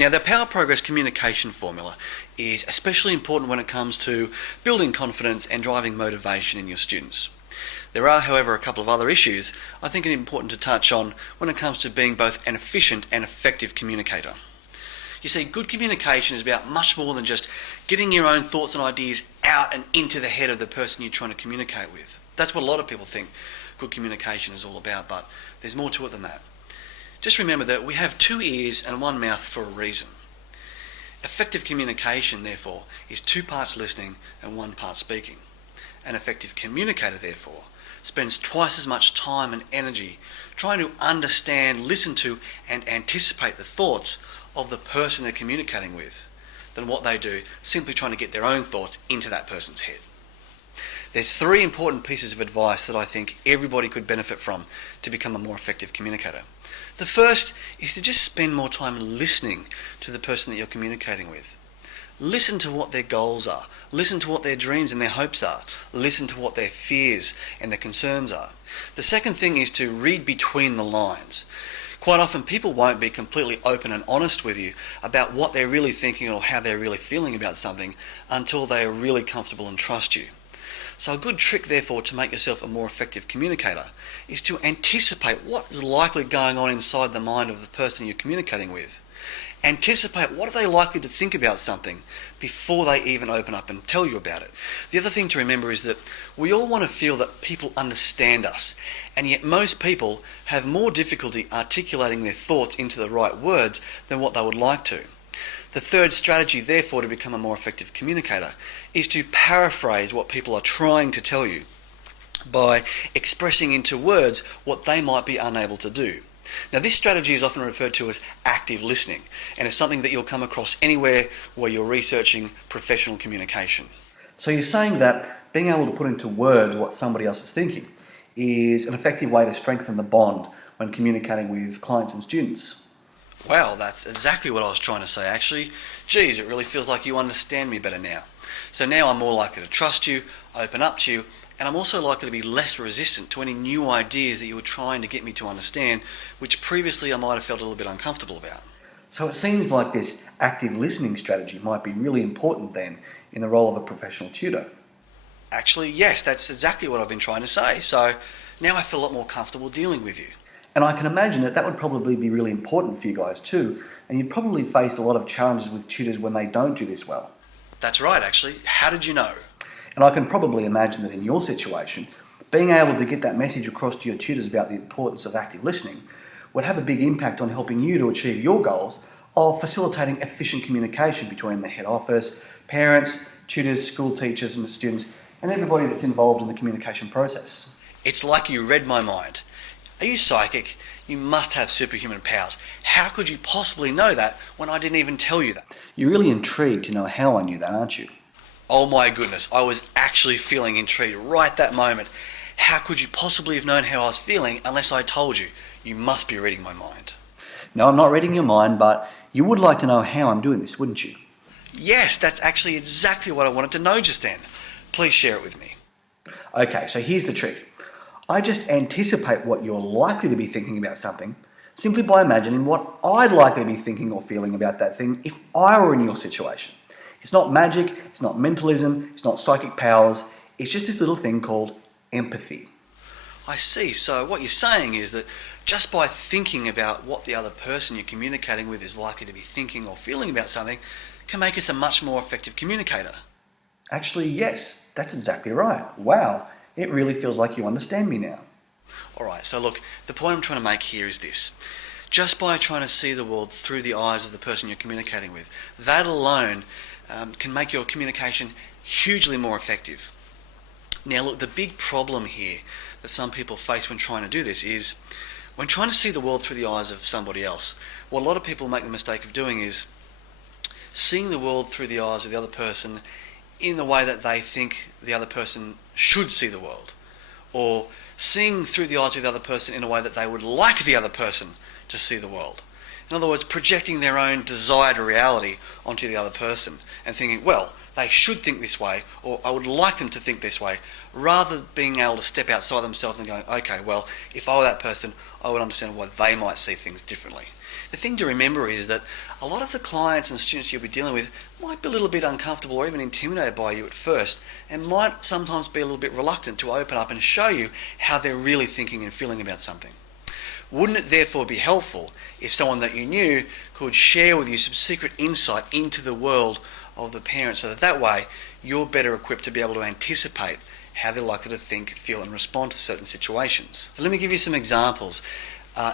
Now, the Power Progress communication formula is especially important when it comes to building confidence and driving motivation in your students. There are, however, a couple of other issues I think are important to touch on when it comes to being both an efficient and effective communicator. You see, good communication is about much more than just getting your own thoughts and ideas out and into the head of the person you're trying to communicate with. That's what a lot of people think good communication is all about, but there's more to it than that. Just remember that we have two ears and one mouth for a reason. Effective communication, therefore, is 2 parts listening and 1 part speaking. An effective communicator, therefore, spends twice as much time and energy trying to understand, listen to, and anticipate the thoughts of the person they're communicating with than what they do simply trying to get their own thoughts into that person's head. There's 3 important pieces of advice that I think everybody could benefit from to become a more effective communicator. The first is to just spend more time listening to the person that you're communicating with. Listen to what their goals are. Listen to what their dreams and their hopes are. Listen to what their fears and their concerns are. The second thing is to read between the lines. Quite often people won't be completely open and honest with you about what they're really thinking or how they're really feeling about something until they are really comfortable and trust you. So a good trick, therefore, to make yourself a more effective communicator is to anticipate what is likely going on inside the mind of the person you're communicating with. Anticipate what are they likely to think about something before they even open up and tell you about it. The other thing to remember is that we all want to feel that people understand us, and yet most people have more difficulty articulating their thoughts into the right words than what they would like to. The third strategy, therefore, to become a more effective communicator is to paraphrase what people are trying to tell you by expressing into words what they might be unable to do. Now, this strategy is often referred to as active listening, and is something that you'll come across anywhere where you're researching professional communication. So you're saying that being able to put into words what somebody else is thinking is an effective way to strengthen the bond when communicating with clients and students. Well, that's exactly what I was trying to say, actually. Geez, it really feels like you understand me better now. So now I'm more likely to trust you, open up to you, and I'm also likely to be less resistant to any new ideas that you were trying to get me to understand, which previously I might have felt a little bit uncomfortable about. So it seems like this active listening strategy might be really important then in the role of a professional tutor. Actually, yes, that's exactly what I've been trying to say. So now I feel a lot more comfortable dealing with you. And I can imagine that would probably be really important for you guys too, and you'd probably face a lot of challenges with tutors when they don't do this well. That's right, actually. How did you know? And I can probably imagine that in your situation, being able to get that message across to your tutors about the importance of active listening would have a big impact on helping you to achieve your goals of facilitating efficient communication between the head office, parents, tutors, school teachers and students, and everybody that's involved in the communication process. It's like you read my mind. Are you psychic? You must have superhuman powers. How could you possibly know that when I didn't even tell you that? You're really intrigued to know how I knew that, aren't you? Oh my goodness, I was actually feeling intrigued right that moment. How could you possibly have known how I was feeling unless I told you? You must be reading my mind. No, I'm not reading your mind, but you would like to know how I'm doing this, wouldn't you? Yes, that's actually exactly what I wanted to know just then. Please share it with me. Okay, so here's the trick. I just anticipate what you're likely to be thinking about something simply by imagining what I'd likely be thinking or feeling about that thing if I were in your situation. It's not magic, it's not mentalism, it's not psychic powers, it's just this little thing called empathy. I see. So what you're saying is that just by thinking about what the other person you're communicating with is likely to be thinking or feeling about something can make us a much more effective communicator. Actually, yes, that's exactly right. Wow, it really feels like you understand me now. Alright, so look, the point I'm trying to make here is this. Just by trying to see the world through the eyes of the person you're communicating with, that alone can make your communication hugely more effective. Now look, the big problem here that some people face when trying to do this is when trying to see the world through the eyes of somebody else, what a lot of people make the mistake of doing is seeing the world through the eyes of the other person in the way that they think the other person should see the world, or seeing through the eyes of the other person in a way that they would like the other person to see the world. In other words, projecting their own desired reality onto the other person and thinking, well, they should think this way, or I would like them to think this way, rather than being able to step outside themselves and going, okay, well, if I were that person, I would understand why they might see things differently. The thing to remember is that a lot of the clients and students you'll be dealing with might be a little bit uncomfortable or even intimidated by you at first, and might sometimes be a little bit reluctant to open up and show you how they're really thinking and feeling about something. Wouldn't it therefore be helpful if someone that you knew could share with you some secret insight into the world of the parent, so that way you're better equipped to be able to anticipate how they're likely to think, feel and respond to certain situations? So let me give you some examples.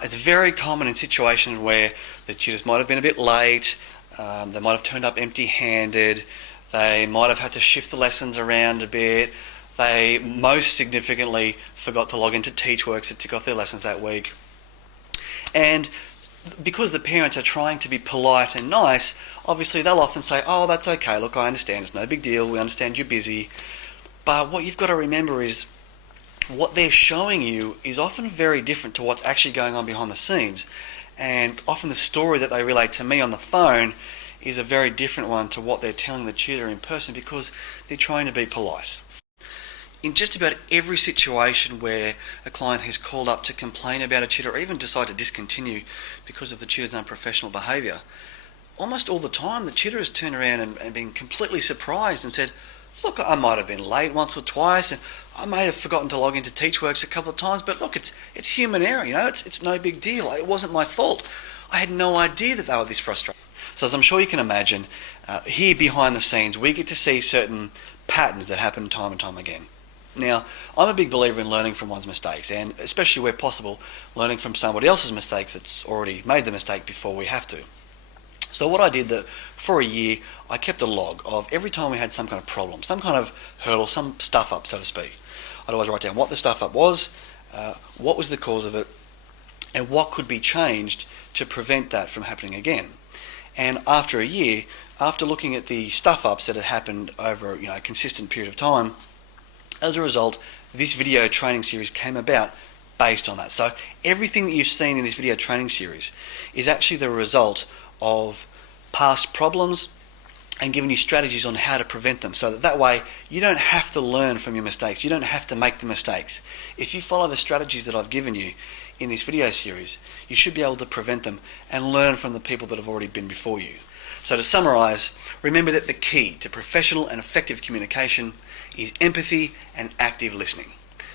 It's very common in situations where the tutors might have been a bit late, they might have turned up empty-handed, they might have had to shift the lessons around a bit, they most significantly forgot to log into TeachWorks to tick off their lessons that week. And because the parents are trying to be polite and nice, obviously they'll often say, oh, that's okay, look, I understand, it's no big deal, we understand you're busy. But what you've got to remember is what they're showing you is often very different to what's actually going on behind the scenes. And often the story that they relate to me on the phone is a very different one to what they're telling the tutor in person, because they're trying to be polite. In just about every situation where a client has called up to complain about a tutor or even decide to discontinue because of the tutor's unprofessional behaviour, almost all the time the tutor has turned around and been completely surprised and said, look, I might have been late once or twice, and I may have forgotten to log into TeachWorks a couple of times, but look, it's human error, it's no big deal. It wasn't my fault. I had no idea that they were this frustrated. So as I'm sure you can imagine, here behind the scenes, we get to see certain patterns that happen time and time again. Now, I'm a big believer in learning from one's mistakes, and especially where possible, learning from somebody else's mistakes that's already made the mistake before we have to. So what I did for a year, I kept a log of every time we had some kind of problem, some kind of hurdle, some stuff up, so to speak. I'd always write down what the stuff up was, what was the cause of it, and what could be changed to prevent that from happening again. And after a year, after looking at the stuff ups that had happened over a consistent period of time, as a result, this video training series came about based on that. So everything that you've seen in this video training series is actually the result of past problems and giving you strategies on how to prevent them, so that way you don't have to learn from your mistakes, you don't have to make the mistakes. If you follow the strategies that I've given you in this video series, you should be able to prevent them and learn from the people that have already been before you. So to summarise, remember that the key to professional and effective communication is empathy and active listening.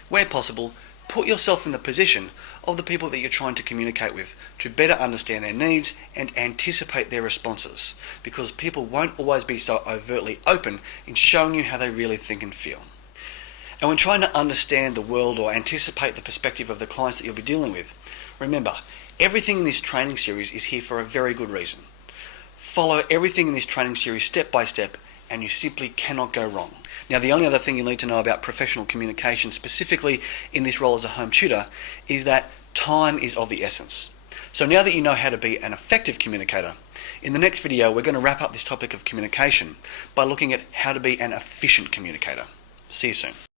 Where possible, put yourself in the position of the people that you're trying to communicate with to better understand their needs and anticipate their responses, because people won't always be so overtly open in showing you how they really think and feel. And when trying to understand the world or anticipate the perspective of the clients that you'll be dealing with, remember, everything in this training series is here for a very good reason. Follow everything in this training series step by step, and you simply cannot go wrong. Now, the only other thing you'll need to know about professional communication, specifically in this role as a home tutor, is that time is of the essence. So now that you know how to be an effective communicator, in the next video we're going to wrap up this topic of communication by looking at how to be an efficient communicator. See you soon.